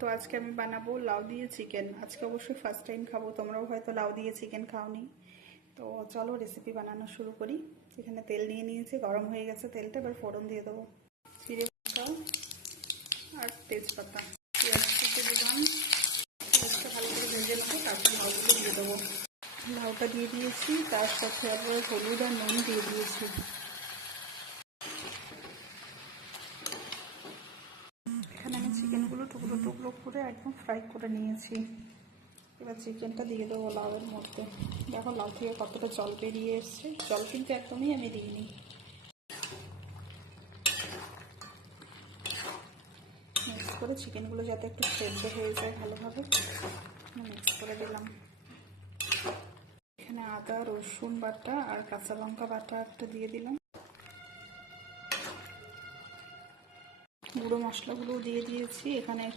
তো আজকে আমি বানাবো লাউ দিয়ে চিকেন। আজকে অবশ্যই ফার্স্ট টাইম খাবো, তোমরাও হয়তো লাউ দিয়ে চিকেন খাওনি। তো চলো রেসিপি বানানো শুরু করি। এখানে তেল নিয়ে নিয়েছি, গরম হয়ে গেছে তেলটা, এবার ফোড়ন দিয়ে দেবো জিরে আর তেজপাতা। পেঁয়াজ কুচি দিলাম, পেঁয়াজটা ভালো করে ভেজে নেবো, তারপর লাউগুলো দিয়ে দেবো। লাউটা দিয়ে দিয়েছি, তার সাথে আবার হলুদ আর নুন দিয়ে দিয়েছি। এখানে আমি চিকেনগুলো টুকরো টুকরো করে একদম ফ্রাই করে নিয়েছি। এবার চিকেনটা দিয়ে দেবো লাউয়ের মধ্যে। দেখো লাউ থেকে কতটা জল বেরিয়ে এসছে, জল কিন্তু একদমই আমি দিইনি। মিক্স করে চিকেনগুলো যাতে একটু সেদ্ধ হয়ে যায় ভালোভাবে মিক্স করে দিলাম। এখানে আদা রসুন বাটা আর কাঁচা লঙ্কা বাটা একটা দিয়ে দিলাম। গুঁড়ো মশলাগুলো দিয়ে দিয়েছি। এখানে একটু